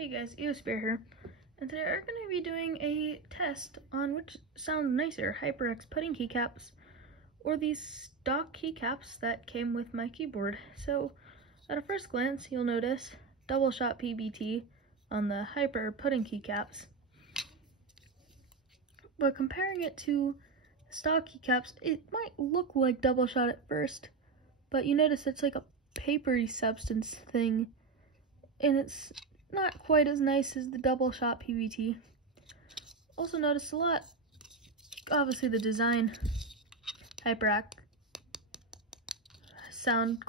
Hey guys, Eosphere here, and today we're going to be doing a test on which sounds nicer, HyperX pudding keycaps or these stock keycaps that came with my keyboard. So, at a first glance, you'll notice double shot PBT on the Hyper pudding keycaps. But comparing it to stock keycaps, it might look like double shot at first, but you notice it's like a papery substance thing, and it's not quite as nice as the double shot PBT. Also noticed a lot, obviously the design, HyperX sound,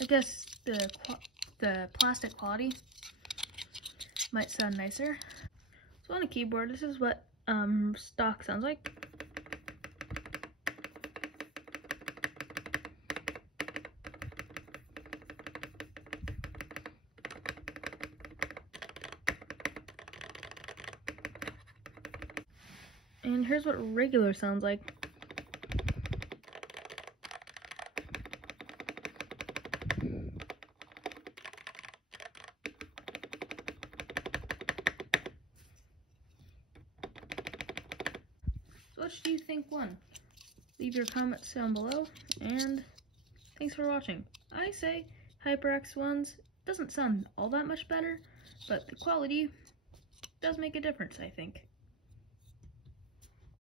I guess the plastic quality might sound nicer. So on the keyboard, this is what stock sounds like. And here's what regular sounds like. So which do you think won? Leave your comments down below, and thanks for watching. I say HyperX ones doesn't sound all that much better, but the quality does make a difference, I think.